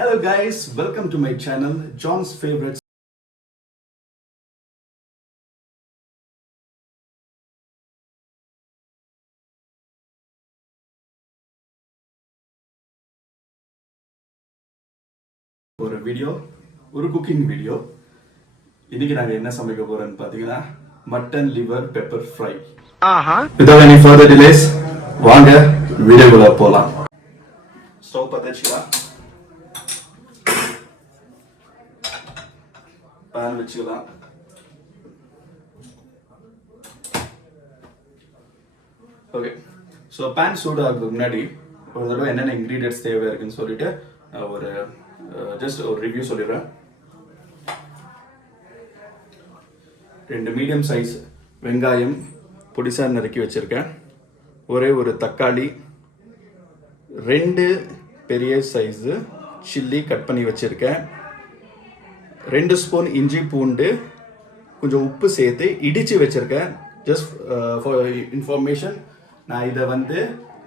Hello guys, welcome to my channel, John's Favorites. ஒரு video ஒரு cooking video இன்னைக்கு நாங்க என்ன சமைக்க போறோம்னு பாத்தீங்கன்னா mutton liver pepper fry without any further delays வாங்க வீடியோக்குள்ள போலாம். ஸ்டவ் பத்த பேன் வச்சுக்கலாம். ஓகே ஸோ பேன் சூடாகிறதுக்கு முன்னாடி ஒரு தடவை என்னென்ன இன்க்ரீடியன்ட்ஸ் தேவை இருக்குன்னு சொல்லிட்டு ஒரு ஜஸ்ட் ஒரு ரிவ்யூ சொல்லிடுறேன். ரெண்டு மீடியம் சைஸ் வெங்காயம் பொடிசாக நறுக்கி வச்சுருக்கேன். ஒரே ஒரு தக்காளி ரெண்டு பெரிய சைஸு சில்லி கட் பண்ணி வச்சுருக்கேன். ரெண்டு ஸ்பூன் இஞ்சி பூண்டு கொஞ்சம் உப்பு சேர்த்து இடித்து வச்சுருக்கேன். ஜஸ்ட் ஃபார் uh, இன்ஃபர்மேஷன் நான் இதை வந்து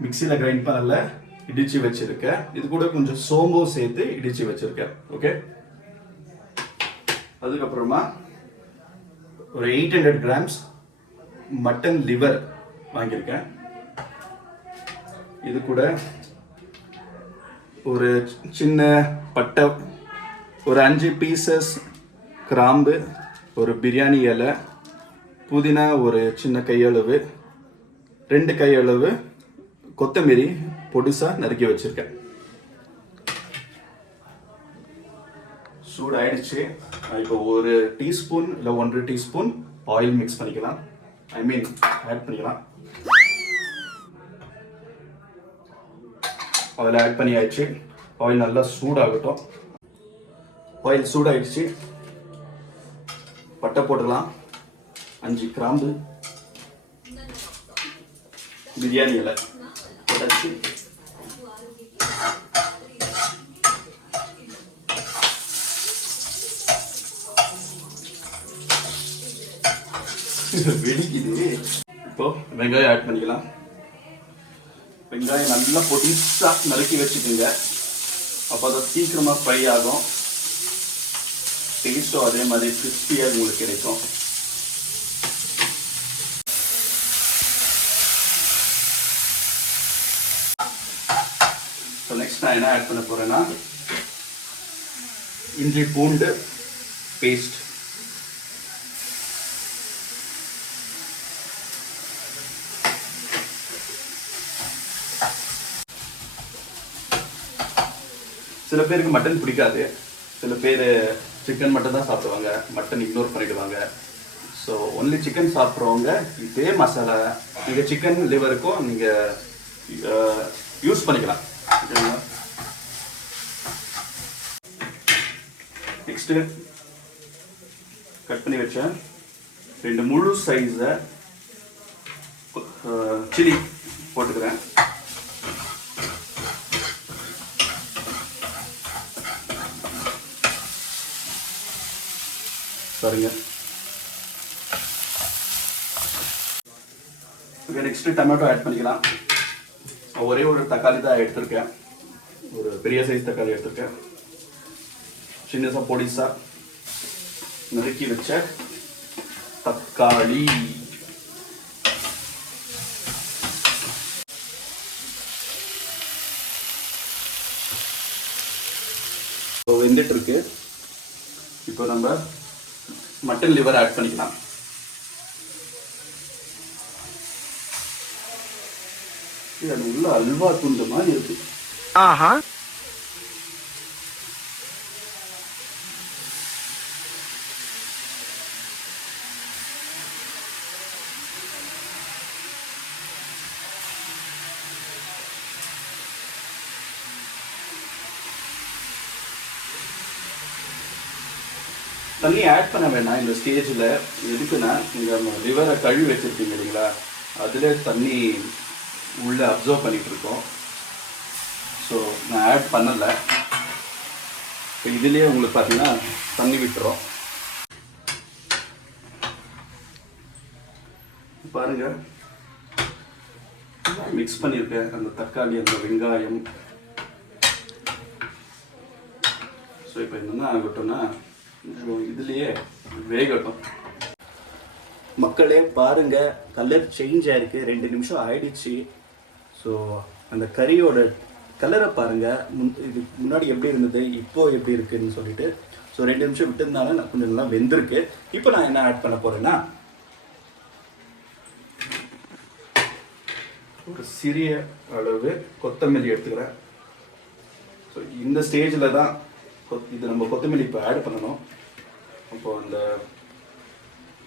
மிக்சியில் கிரைண்ட் பண்ணல இடித்து வச்சுருக்கேன். இது கூட கொஞ்சம் சோம்பும் சேர்த்து இடித்து வச்சுருக்கேன். ஓகே அதுக்கப்புறமா ஒரு eight hundred grams mutton liver வாங்கியிருக்கேன். இது கூட ஒரு சின்ன பட்டை ஒரு அஞ்சு பீசஸ் கிராம்பு ஒரு பிரியாணி இலை புதினா ஒரு சின்ன கையளவு ரெண்டு கையளவு கொத்தமல்லி பொடிசாக நறுக்கி வச்சுருக்கேன். சூடாயிடுச்சு. இப்போ ஒரு டீஸ்பூன் இல்லை ஒன்றரை டீஸ்பூன் ஆயில் மிக்ஸ் பண்ணிக்கலாம். ஐ மீன் ஆட் பண்ணிக்கலாம். அதில் ஆட் பண்ணியாச்சு. ஆயில் நல்லா சூடாகட்டும். ஆயில் சூடாயிடுச்சு பட்டை போட்டுக்கலாம் அஞ்சு கிராம்பு பிரியாணி இலை போட்டாச்சு வெடிக்குது இப்போ வெங்காயம் ஆட் பண்ணிக்கலாம் வெங்காயம் நல்லா பொடிசா நறுக்கி வச்சுக்கோங்க அப்போ அதை சீக்கிரமாக ஃப்ரை ஆகும் டேஸ்ட்டும் அதே மாதிரி கிறிஸ்பியாக உங்களுக்கு கிடைக்கும். ஸோ நெக்ஸ்ட் நான் என்ன ஆட் பண்ண போகிறேன்னா இஞ்சி பூண்டு பேஸ்ட் சில பேருக்கு மட்டன் பிடிக்காது. சில பேர் சிக்கன் மட்டும் தான் சாப்பிடுவாங்க. மட்டன் இக்னோர் பண்ணிடுவாங்க. ஸோ ஒன்லி சிக்கன் சாப்பிட்றவங்க இதே மசாலா நீங்கள் சிக்கன் லிவருக்கும் நீங்கள் யூஸ் பண்ணிக்கலாம். நெக்ஸ்ட்டு கட் பண்ணி வச்சேன். ரெண்டு முழு சைஸை சில்லி போட்டுக்கிறேன். பாருங்க. ஓகே நெக்ஸ்ட் டொமேட்டோ ஆட் பண்ணிக்கலாம். ஒரே ஒரு தக்காளி தான் எடுத்திருக்கேன். ஒரு பெரிய சைஸ் தக்காளி எடுத்திருக்கேன். சின்னசா பொடிசா நறுக்கி வச்ச தக்காளி. வெந்துட்டு இருக்கு. இப்போ நம்ம மட்டன் லிவர் ஆட் பண்ணிக்கலாம். இது அது உள்ள அல்வா துண்டு மாதிரி இருக்கு. ஆஹா தண்ணி ஆட் பண்ண வேணாம் இந்த ஸ்டேஜில் எதுக்குன்னா நீங்கள் லிவரை கழுவி வச்சுருக்கீங்க இல்லைங்களா? அதில் தண்ணி உள்ளே அப்சர்வ் பண்ணிகிட்டு இருக்கோம். ஸோ நான் ஆட் பண்ணலை. இப்போ இதுலேயே உங்களுக்கு பார்த்தீங்கன்னா தண்ணி விட்டுரும் பாருங்கள் மிக்ஸ் பண்ணியிருக்கேன் அந்த தக்காளி அந்த வெங்காயம். ஸோ இப்போ என்னென்ன ஆகட்டும்னா இதுலேயே வேகட்டும். மக்களே பாருங்க கலர் சேஞ்ச் ஆயிருக்கு. ரெண்டு நிமிஷம் ஆயிடுச்சு. ஸோ அந்த கறியோட கலரை பாருங்க. முன் இது முன்னாடி எப்படி இருந்தது இப்போ எப்படி இருக்குன்னு சொல்லிட்டு. ஸோ ரெண்டு நிமிஷம் விட்டுருந்தாலும் நான் கொஞ்சம் நல்லா வெந்திருக்கு. இப்போ நான் என்ன ஆட் பண்ண போறேன்னா ஒரு சிறிய அளவு கொத்தமல்லி எடுத்துக்கிறேன். ஸோ இந்த ஸ்டேஜில் தான் கொத்- இது நம்ம கொத்தமல்லி இப்போ ஆட் பண்ணணும். அப்போ அந்த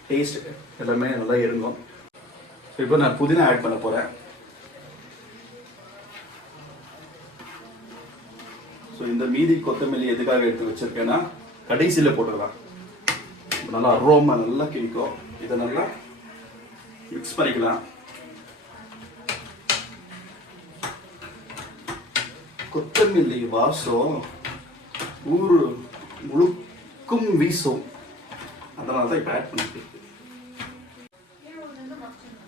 டேஸ்ட் எல்லாமே நல்லா இறங்கும் ஸோ இப்போ நான் புதினா ஆட் பண்ண போகிறேன் ஸோ இந்த மீதி கொத்தமல்லி எதுக்காக எடுத்து வச்சுருக்கேன்னா கடைசியில் போட்டுடலாம். நல்லா அரோமா நல்லா கிடைக்கும் இதை நல்லா மிக்ஸ் பண்ணிக்கலாம். கொத்தமல்லி வாசம் ஊர் முழுக்கும் வீசும். அதனால தான் இப்போ ஆட் பண்ணிட்டு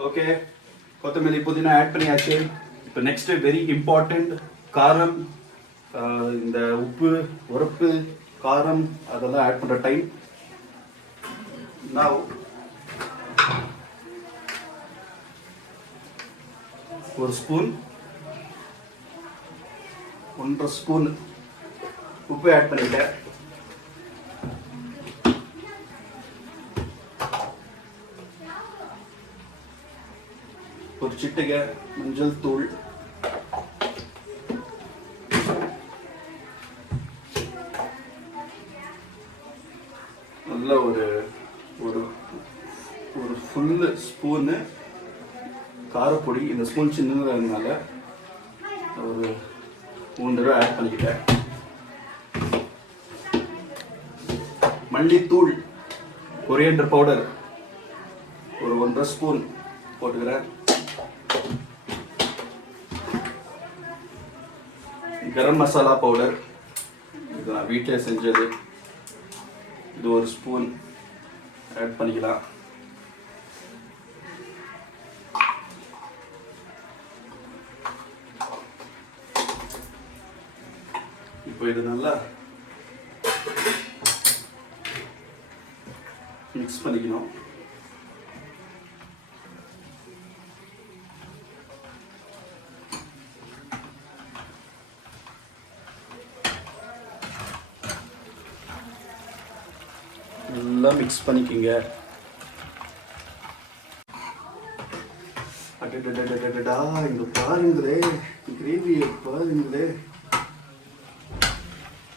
ஓகே கொத்தமல்லி புதினா ஆட் பண்ணியாச்சு. இப்போ நெக்ஸ்ட் வெரி இம்பார்ட்டண்ட் காரம் இந்த உப்பு உரப்பு காரம் அதெல்லாம் ஆட் பண்ணுற டைம் நான் ஒரு ஸ்பூன் ஒன்றரை ஸ்பூன் உப்பு ஆட் பண்ணிட்டேன். ஒரு சிட்டிகை மஞ்சள் தூள். நல்ல ஒரு ஒரு ஒரு ஃபுல்லு ஸ்பூனு காரப்பொடி. இந்த ஸ்பூன் சின்னதுனால ஒரு மூணு தடவை ஆட் பண்ணிக்கிட்டேன். மல்லித்தூள் கொரியண்டர் பவுடர் ஒரு ஒன்றரை ஸ்பூன் போட்டுக்கிறேன். கரம் மசாலா பவுடர் இது நான் வீட்டில் செஞ்சது. இது ஒரு ஸ்பூன் ஆட் பண்ணிக்கலாம். இப்போ இது நல்லா மிக்ஸ் பண்ணிக்கணும் நல்லா மிக்ஸ் பண்ணிக்கிங்க. அடடடடடடடா, இங்க பாருங்களே கிரேவியை பாருங்களே.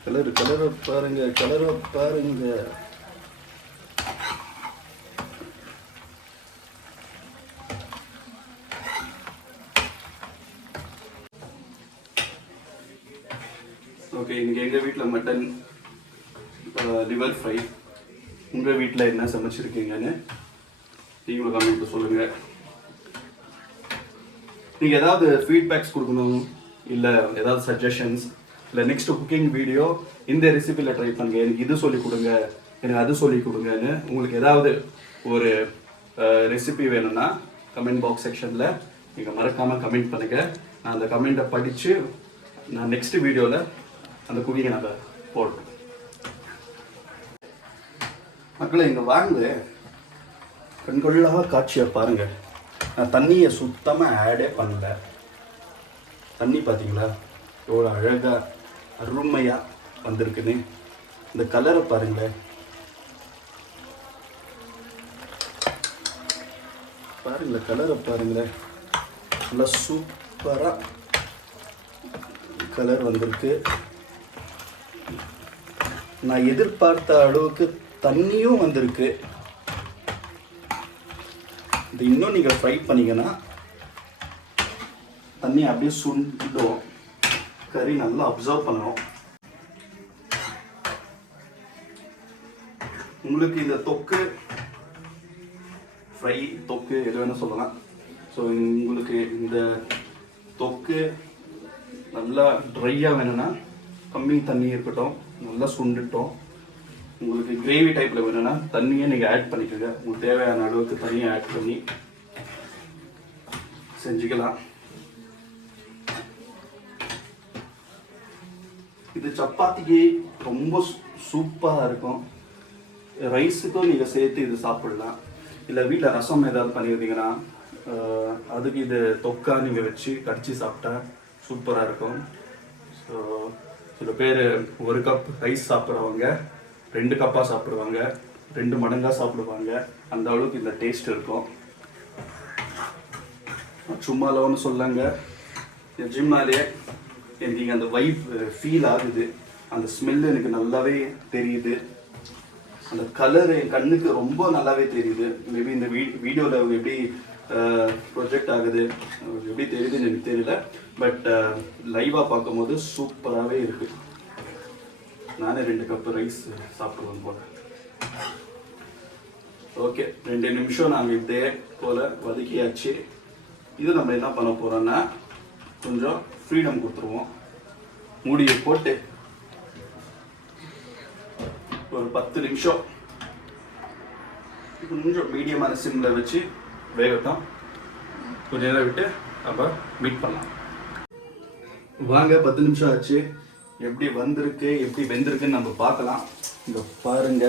கலர் கலரை பாருங்க கலரை பாருங்க. ஓகே இன்னைக்கு எங்கள் வீட்டில் மட்டன் லிவர் ஃப்ரை உங்கள் வீட்டில் என்ன சமைச்சிருக்கீங்கன்னு நீங்களும் கமெண்ட்டில் சொல்லுங்கள் நீங்கள் ஏதாவது ஃபீட்பேக்ஸ் கொடுக்கணும் இல்லை ஏதாவது சஜஷன்ஸ் இல்லை நெக்ஸ்ட் குக்கிங் வீடியோ இந்த ரெசிபியில் ட்ரை பண்ணுங்க எனக்கு இது சொல்லி கொடுங்க எனக்கு அது சொல்லி கொடுங்கன்னு உங்களுக்கு ஏதாவது ஒரு ரெசிபி வேணும்னா கமெண்ட் பாக்ஸ் செக்ஷனில் நீங்கள் மறக்காமல் கமெண்ட் பண்ணுங்கள் நான் அந்த கமெண்ட்டை படித்து நான் நெக்ஸ்ட் வீடியோவில் அந்த குக்கிங்கை நம்ம போடுறோம் மக்களை இங்கே வாங்க. கண்கொள்ளா காட்சியை பாருங்கள் நான் தண்ணியை சுத்தமாக ஆடே பண்ணல. தண்ணி பார்த்தீங்களா எவ்வளோ அழகாக அருமையாக வந்திருக்குன்னு. இந்த கலரை பாருங்களேன். பாருங்களேன் கலரை பாருங்களேன். நல்லா சூப்பராக கலர் வந்திருக்கு. நான் எதிர்பார்த்த அளவுக்கு தண்ணியும் வந்திருக்கு. இது இன்னும் நீங்கள் ஃப்ரை பண்ணிங்கன்னா தண்ணி அப்படியே சுண்டும் கறி நல்லா அப்சர்வ் பண்ணணும். உங்களுக்கு இந்த தொக்கு ஃப்ரை தொக்கு எது வேணால் சொல்லலாம். ஸோ உங்களுக்கு இந்த தொக்கு நல்லா ட்ரையாக வேணும்னா கம்மி தண்ணி இருக்கட்டும் நல்லா சுண்டுட்டோம். உங்களுக்கு கிரேவி டைப்பில் வேணும்னா தண்ணியை நீங்கள் ஆட் பண்ணிக்கோங்க. உங்களுக்கு தேவையான அளவுக்கு தண்ணியை ஆட் பண்ணி செஞ்சுக்கலாம். இது சப்பாத்திக்கு ரொம்ப சூப்பராக இருக்கும். ரைஸுக்கும் நீங்கள் சேர்த்து இது சாப்பிடலாம். இல்லை வீட்டில் ரசம் ஏதாவது பண்ணியிருந்தீங்கன்னா அதுக்கு இது தொக்கா நீங்கள் வச்சு கடிச்சு சாப்பிட்டா சூப்பராக இருக்கும். ஸோ சில பேர் ஒரு கப் ரைஸ் சாப்பிட்றவங்க ரெண்டு கப்பாக சாப்பிடுவாங்க ரெண்டு மடங்காக சாப்பிடுவாங்க. அந்த அளவுக்கு இந்த டேஸ்ட் இருக்கும். சும்மா ஒன்று சொல்லாங்க ஜிம்னாலே எனக்கு அந்த வைப் ஃபீல் ஆகுது. அந்த ஸ்மெல் எனக்கு நல்லாவே தெரியுது. அந்த கலர் என் கண்ணுக்கு ரொம்ப நல்லாவே தெரியுது. மேபி இந்த வீ வீடியோவில் எப்படி ப்ரொஜெக்ட் ஆகுது எப்படி தெரியுதுன்னு எனக்கு தெரியல. பட் லைவாக பார்க்கும்போது சூப்பராகவே இருக்குது நானே ரெண்டு கப்பு ரைஸ் சாப்பிடுவேன் போகிறேன் ஓகே ரெண்டு நிமிஷம் நாங்கள் இதே போல் வதக்கியாச்சு. இது நம்ம என்ன பண்ண போகிறோன்னா கொஞ்சம் ஃப்ரீடம் கொடுத்துருவோம். மூடியை போட்டு ஒரு பத்து நிமிஷம். கொஞ்சம் மீடியமான சிம்மில் வச்சு வேகட்டும். கொஞ்ச நேரம் விட்டு அப்போ மீட் பண்ணலாம். வாங்க பத்து நிமிஷம் ஆச்சு. எப்படி வந்திருக்கு எப்படி வெந்திருக்குன்னு நம்ம பார்க்கலாம். இங்கே பாருங்க.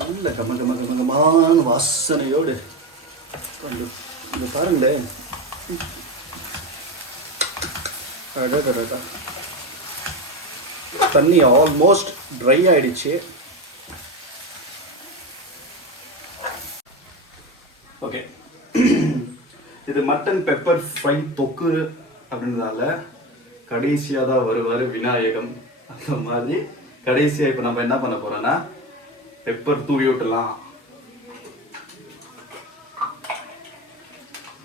நல்ல கம கம கமகமான வாசனையோடு. கொஞ்சம் இங்கே பாருங்களேன். அடடடடா. தண்ணி ஆல்மோஸ்ட் ட்ரை ஆயிடுச்சு. ஓகே இது மட்டன் பெப்பர் ஃப்ரை தொக்கு அப்படின்றதால கடைசியாக தான் வருவார் விநாயகம். அந்த மாதிரி கடைசியாக இப்போ நம்ம என்ன பண்ண போகிறோன்னா பெப்பர் தூவி விட்டுலாம்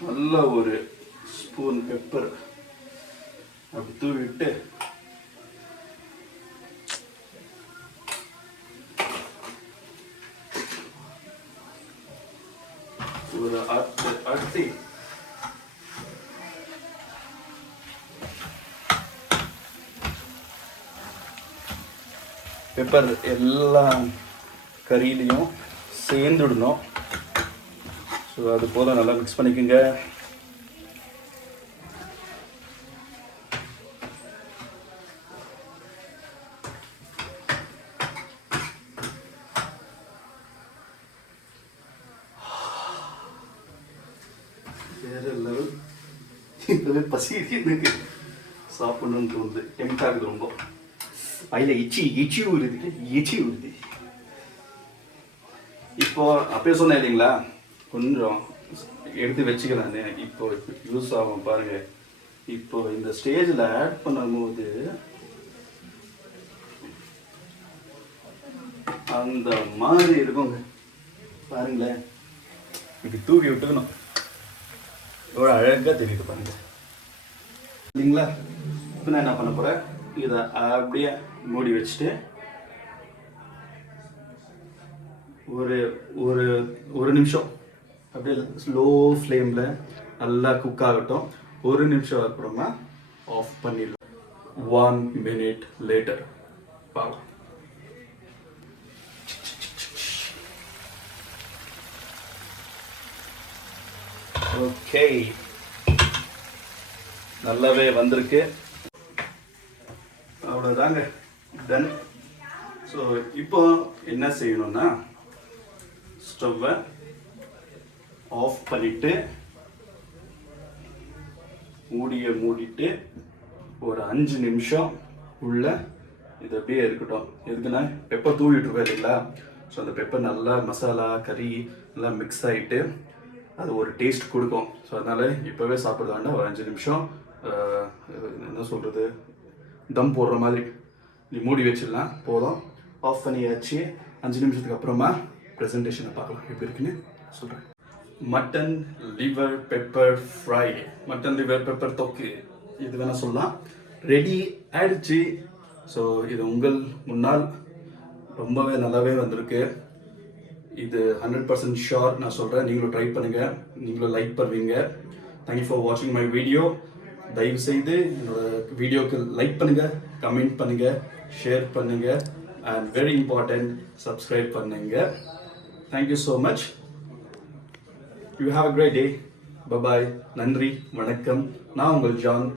நல்ல ஒரு ஸ்பூன் பெப்பர் அப்படி தூவி விட்டு ஒரு அட்டு பெப்பர் எல்லா கறியிலையும் சேர்ந்துடணும். ஸோ அது போல் நல்லா மிக்ஸ் பண்ணிக்கோங்க. வேறு லெவல் இப்பவே பசி எனக்கு. சாப்பிடணும்னு தோணுது. எம்காகுது ரொம்ப. அதில் இச்சி இச்சி உறுதி இச்சி உறுதி இப்போ அப்பயே சொன்னேன் இல்லைங்களா கொஞ்சம் எடுத்து வச்சுக்கலான்னு இப்போ யூஸ் ஆகும் பாருங்க இப்போ இந்த ஸ்டேஜில் ஆட் பண்ணும்போது அந்த மாதிரி இருக்குங்க பாருங்களேன் இப்படி தூவி விட்டுக்கணும் எவ்வளோ அழகாக தெரியுது பாருங்க இல்லைங்களா இப்போ நான் என்ன பண்ண போகிறேன் இதை அப்படியே மூடி வச்சுட்டு ஒரு ஒரு ஒரு நிமிஷம். அப்படியே ஸ்லோ ஃப்ளேமில் நல்லா குக் ஆகட்டும். ஒரு நிமிஷம் அப்புறமா ஆஃப் பண்ணிடலாம். ஒன் மினிட் லேட்டர் பார்க்கலாம். ஓகே நல்லாவே வந்திருக்கு. அவ்வளோதாங்க டன் ஸோ இப்போ என்ன செய்யணும்னா ஸ்டவ்வை ஆஃப் பண்ணிட்டு மூடியை மூடிட்டு ஒரு அஞ்சு நிமிஷம் உள்ள இது அப்படியே இருக்கட்டும். எதுக்குன்னா பெப்பர் தூவிட்டு இருக்கோம் இல்லைங்களா? ஸோ அந்த பெப்பர் நல்லா மசாலா கறி நல்லா மிக்ஸ் ஆகிட்டு அது ஒரு டேஸ்ட் கொடுக்கும். ஸோ அதனால் இப்போவே சாப்பிட வேண்டாம் ஒரு அஞ்சு நிமிஷம் என்ன சொல்கிறது தம் போடுற மாதிரி. நீ மூடி வச்சிடலாம். போதும். ஆஃப் பண்ணியாச்சு. அஞ்சு நிமிஷத்துக்கு அப்புறமா ப்ரெசன்டேஷனை பார்க்கலாம். எப்படி இருக்குன்னு சொல்கிறேன் mutton liver pepper fry mutton liver pepper தொக்கு. இது வேணால் சொல்லலாம். ரெடி ஆயிடுச்சு. ஸோ இது உங்கள் முன்னால். ரொம்பவே நல்லாவே வந்திருக்கு. இது ஹண்ட்ரட் பர்சன்ட் ஷோர் நான் சொல்கிறேன் நீங்களும் ட்ரை பண்ணுங்கள் நீங்களும் லைக் பண்ணுவீங்க. தேங்க்யூ ஃபார் வாட்சிங் மை வீடியோ தயவு செய்து என்னோட வீடியோக்கு லைக் பண்ணுங்கள் கமெண்ட் பண்ணுங்கள் ஷேர் பண்ணுங்கள் அண்ட் வெரி இம்பார்ட்டன்ட் சப்ஸ்கிரைப் பண்ணுங்க. Thank you so much you have a great day bye bye நன்றி வணக்கம். நான் உங்கள் ஜான்.